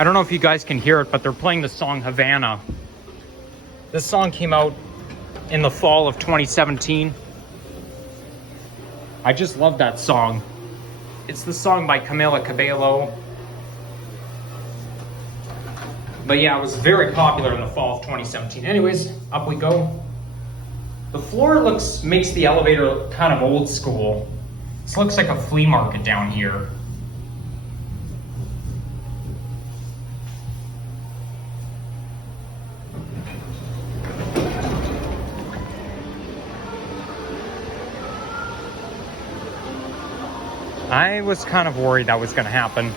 I don't know if you guys can hear it, but they're playing the song Havana. This song came out in the fall of 2017. I just love that song. It's the song by Camila Cabello. But yeah, it was very popular in the fall of 2017. Anyways, up we go. The floor makes the elevator kind of old school. This looks like a flea market down here. I was kind of worried that was going to happen.